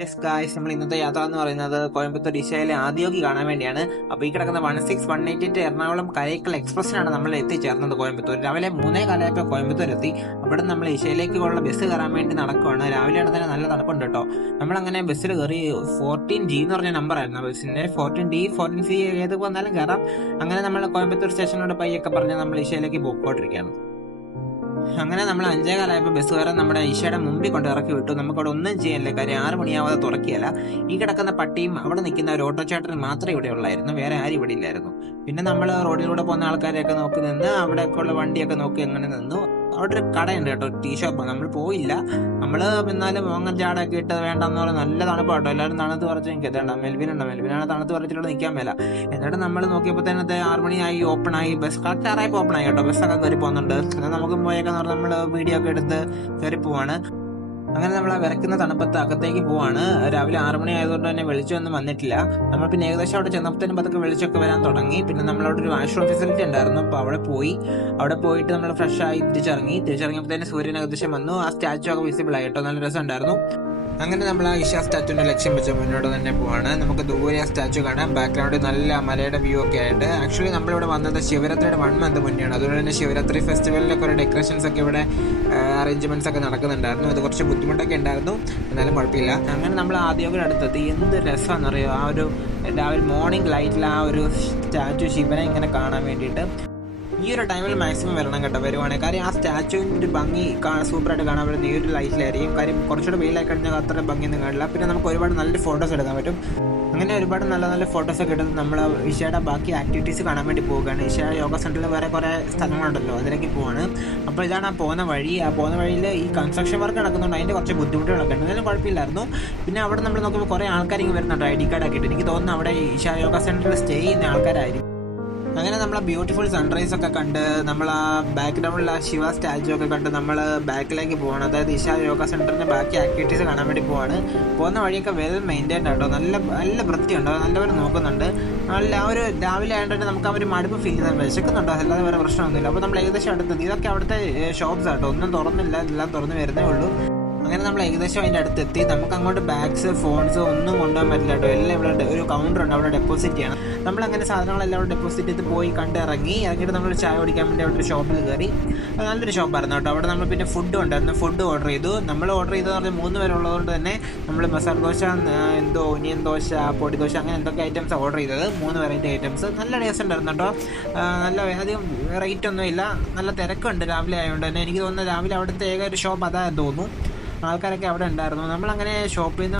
Yes guys, നമ്മൾ ഇന്നത്തെ യാത്ര എന്ന് പറയുന്നത് കോയമ്പത്തൂർ ഇശയിലെ ആദ്യോഗി കാണാൻ വേണ്ടിയാണ്. അപ്പോൾ ഈ കിടക്കുന്ന 16-188 എറണാകുളം കരൈക്കൽ എക്സ്പ്രസിനാണ് നമ്മൾ എത്തിച്ചേർന്നത് കോയമ്പത്തൂർ. രാവിലെ 3:15 കോയമ്പത്തൂർ എത്തി. അവിടെ നമ്മൾ ഇശയിലേക്കുള്ള ബസ് കയറാൻ വേണ്ടി നടക്കുവാണ്. രാവിലെ തന്നെ നല്ല തണുപ്പുണ്ട് കേട്ടോ. നമ്മളങ്ങനെ ബസ്സിൽ കയറി 14G എന്ന് പറഞ്ഞ നമ്പർ ആയിരുന്നു ബസ്സിന്റെ. 14D 14C ഏത് വന്നാലും കയറാം. അങ്ങനെ നമ്മൾ കോയമ്പത്തൂർ സ്റ്റേഷനോട് പയ്യൊക്കെ പറഞ്ഞ് നമ്മൾ ഇശയിലേക്ക് പോയിക്കൊണ്ടിരിക്കുകയാണ്. അങ്ങനെ നമ്മൾ 5:15 ബസ്സുകാരൻ നമ്മുടെ ഈശയുടെ മുമ്പിൽ കൊണ്ട് ഇറക്കി വിട്ടു. നമുക്കവിടെ ഒന്നും ചെയ്യാനില്ല, കാര്യം 6 മണിയാവാതെ തുറക്കിയല്ല. ഈ കിടക്കുന്ന പട്ടിയും അവിടെ നിൽക്കുന്ന ഒരു ഓട്ടോ ചേട്ടനും മാത്രമേ ഇവിടെ ഉള്ളായിരുന്നു, വേറെ ആരും ഇവിടെ ഇല്ലായിരുന്നു. പിന്നെ നമ്മൾ റോഡിലൂടെ പോകുന്ന ആൾക്കാരെയൊക്കെ നോക്കി നിന്ന് അവിടെയൊക്കെയുള്ള വണ്ടിയൊക്കെ നോക്കി അങ്ങനെ നിന്നു. അവിടെ ഒരു കടയുണ്ട് കേട്ടോ, ടീ ഷോപ്പ്. നമ്മൾ പോയില്ല, നമ്മള് എന്നാലും അങ്ങനെ ചാടൊക്കെ ഇട്ട് വേണ്ടെന്ന് പറഞ്ഞാൽ നല്ല തണുപ്പ് കേട്ടോ. എല്ലാവരും തണുത്ത് പറിച്ച് നിൽക്കത്തേണ്ട. മെൽവിനാണ് തണുത്ത് പറിച്ചിട്ട് നിൽക്കാൻ മേല. എന്നിട്ട് നമ്മൾ നോക്കിയപ്പോൾ തന്നെ 6 മണിയായി, ഓപ്പൺ ആയി. ബസ് കറക്റ്റ് 6 ഓപ്പൺ ആയി കേട്ടോ. ബസ്സൊക്കെ കയറി പോകുന്നുണ്ട്. എന്നാൽ നമുക്ക് പോയേക്കെന്ന് പറഞ്ഞാൽ നമ്മൾ വീഡിയോ ഒക്കെ എടുത്ത് കയറി പോവാണ്. അങ്ങനെ നമ്മൾ ആ വിറക്കുന്ന തണുപ്പത്ത് അകത്തേക്ക് പോവാണ്. രാവിലെ 6 മണി ആയതുകൊണ്ട് തന്നെ വെളിച്ചമൊന്നും വന്നിട്ടില്ല. നമ്മൾ പിന്നെ ഏകദേശം അവിടെ ചെന്നപ്പോഴത്തേനും പതൊക്കെ വെളിച്ചമൊക്കെ വരാൻ തുടങ്ങി. പിന്നെ നമ്മളവിടെ ഒരു വാഷ്റൂം ഫെസിലിറ്റി ഉണ്ടായിരുന്നു. അപ്പോൾ അവിടെ പോയിട്ട് നമ്മൾ ഫ്രഷ് ആയി തിരിച്ചിറങ്ങിയപ്പോഴത്തേനും സൂര്യൻ ഏകദേശം വന്നു. ആ സ്റ്റാച്ചു ഒക്കെ വിസിബിൾ ആയി കേട്ടോ, നല്ല രസം ഉണ്ടായിരുന്നു. അങ്ങനെ നമ്മൾ ആ ഇഷ സ്റ്റാച്ചുവിന്റെ ലക്ഷ്യം വെച്ച് മുന്നോട്ട് തന്നെ പോവാണ്. നമുക്ക് ദൂരെ ആ സ്റ്റാച്ചു കാണാം, ബാക്ക്ഗ്രൗണ്ടിൽ നല്ല മലയുടെ വ്യൂ ഒക്കെ ആയിട്ട്. ആക്ച്വലി നമ്മളിവിടെ വന്നത് ശിവരാത്രിയുടെ 1 മന്ത് മുന്നെയാണ്. അതുകൊണ്ട് തന്നെ ശിവരാത്രി ഫെസ്റ്റിവലിലെ കുറേ ഡെക്കറേഷൻസ് ഒക്കെ ഇവിടെ അറേഞ്ച്മെന്റ്സ് ഒക്കെ നടക്കുന്നുണ്ടായിരുന്നു. അത് കുറച്ച് ബുദ്ധിമുട്ടൊക്കെ ഉണ്ടായിരുന്നു, എന്നാലും കുഴപ്പമില്ല. അങ്ങനെ നമ്മൾ ആദ്യമൊക്കെ അടുത്തെത്തി. എന്ത് രസമാണെന്നറിയോ ആ ഒരു രാവിലെ മോർണിംഗ് ലൈറ്റിൽ ആ ഒരു സ്റ്റാച്ചു ശിവനെ ഇങ്ങനെ കാണാൻ വേണ്ടിയിട്ട്. ഈ ഒരു ടൈമിൽ മാക്സിമം വരണം കേട്ടോ, വരുവാണെങ്കിൽ. കാര്യം ആ സ്റ്റാച്ചുവിൻ്റെ ഭംഗി സൂപ്പറായിട്ട് കാണാൻ പറ്റുന്ന ഈ ഒരു ലൈറ്റിലായിരിക്കും. കാര്യം കുറച്ചുകൂടെ വെയിലായി കഴിഞ്ഞാൽ അത്ര ഭംഗിയൊന്നും കാണില്ല. പിന്നെ നമുക്ക് ഒരുപാട് നല്ല ഫോട്ടോസ് എടുക്കാൻ പറ്റും. അങ്ങനെ ഒരുപാട് നല്ല നല്ല ഫോട്ടോസൊക്കെ എടുത്ത് നമ്മൾ ഇഷയുടെ ബാക്കി ആക്ടിവിറ്റീസ് കാണാൻ വേണ്ടി പോവുകയാണ്. ഇഷ യോഗ സെൻറ്ററിൽ വേറെ കുറേ സ്ഥലങ്ങളുണ്ടല്ലോ, അതിലേക്ക് പോവാണ്. അപ്പോൾ ഇതാണ് ആ പോകുന്ന വഴി. ആ പോകുന്ന വഴിയിൽ ഈ കൺസ്ട്രക്ഷൻ വർക്ക് നടക്കുന്നുണ്ട്, അതിൻ്റെ കുറച്ച് ബുദ്ധിമുട്ടുകളൊക്കെ ഉണ്ട്. എന്നാലും കുഴപ്പമില്ലായിരുന്നു. പിന്നെ അവിടെ നമ്മൾ നോക്കുമ്പോൾ കുറേ ആൾക്കാർ ഇങ്ങനെ വരുന്നുണ്ട്, ID കാർഡൊക്കെ ഇട്ട്. എനിക്ക് തോന്നുന്നു അവിടെ ഇഷ യോഗ സെൻറ്ററിൽ സ്റ്റേ ചെയ്യുന്ന ആൾക്കാരായിരിക്കും. അങ്ങനെ നമ്മൾ ആ ബ്യൂട്ടിഫുൾ സൺറൈസ് ഒക്കെ കണ്ട് നമ്മൾ ആ ബാക്ക്ഗ്രൗണ്ടിൽ ആ ശിവ സ്റ്റാച്ചു ഒക്കെ കണ്ട് നമ്മൾ ബാക്കിലേക്ക് പോവാണ്. അതായത് ഇഷ യോഗ സെൻറ്ററിൻ്റെ ബാക്കി ആക്ടിവിറ്റീസ് കാണാൻ വേണ്ടി പോവാണ്. പോകുന്ന വഴിയൊക്കെ വെൽ മെയിൻറ്റൈൻഡ് ആട്ടോ, നല്ല വൃത്തിയുണ്ടോ, നല്ലവരും നോക്കുന്നുണ്ട്. നല്ല ആ ഒരു രാവിലെ ആയതുകൊണ്ട് നമുക്ക് ആ ഒരു മടുപ്പ് ഫീൽ ചെയ്യുന്നുണ്ട്. വിശക്കുന്നുണ്ടോ, അല്ലാതെ വേറെ പ്രശ്നമൊന്നുമില്ല. അപ്പോൾ നമ്മൾ ഏകദേശം അടുത്തെത്തി. ഇതൊക്കെ അവിടുത്തെ ഷോപ്സ് ആട്ടോ, ഒന്നും തുറന്നില്ല, എല്ലാം തുറന്ന് വരുന്നേ ഉള്ളൂ. അങ്ങനെ നമ്മൾ ഏകദേശം അതിൻ്റെ അടുത്തെത്തി. നമുക്ക് അങ്ങോട്ട് ബാഗ്സ് ഫോൺസ് ഒന്നും കൊണ്ടുപോകാൻ പറ്റില്ല കേട്ടോ. എല്ലാം ഇവിടെ ഒരു കൗണ്ടർ ഉണ്ട്, അവിടെ ഡെപ്പോസിറ്റ് ചെയ്യണം. നമ്മളങ്ങനെ സാധനങ്ങളെല്ലാം അവിടെ ഡെപ്പോസിറ്റ് ചെയ്ത് പോയി ഇറങ്ങിയിട്ട് നമ്മൾ ചായ കുടിക്കാൻ വേണ്ടി അവിടെ ഒരു ഷോപ്പിൽ കയറി. നല്ലൊരു ഷോപ്പായിരുന്നു കേട്ടോ. അവിടെ നമ്മൾ പിന്നെ ഫുഡ് ഉണ്ടായിരുന്നു, ഫുഡ് ഓർഡർ ചെയ്തു. നമ്മൾ ഓർഡർ ചെയ്തതെന്ന് പറഞ്ഞാൽ 3 പേരുള്ളതുകൊണ്ട് തന്നെ നമ്മൾ മസാല ദോശ, ഒനിയൻ ദോശ, പൊടി ദോശ, അങ്ങനെ എന്തൊക്കെ ഐറ്റംസ് ഓർഡർ ചെയ്തത്. 3 വെറൈറ്റി ഐറ്റംസ്. നല്ല ടേസ്റ്റ് ഉണ്ടായിരുന്നു കേട്ടോ. നല്ല അധികം റേറ്റ് ഒന്നും ഇല്ല, നല്ല തിരക്കുണ്ട് രാവിലെ ആയതുകൊണ്ട് തന്നെ. എനിക്ക് തോന്നുന്നു രാവിലെ അവിടുത്തെ ഏക ഒരു ഷോപ്പ് അതായത് തോന്നുന്നു. ആൾക്കാരൊക്കെ അവിടെ ഉണ്ടായിരുന്നു. നമ്മളങ്ങനെ ഷോപ്പിൽ നിന്ന്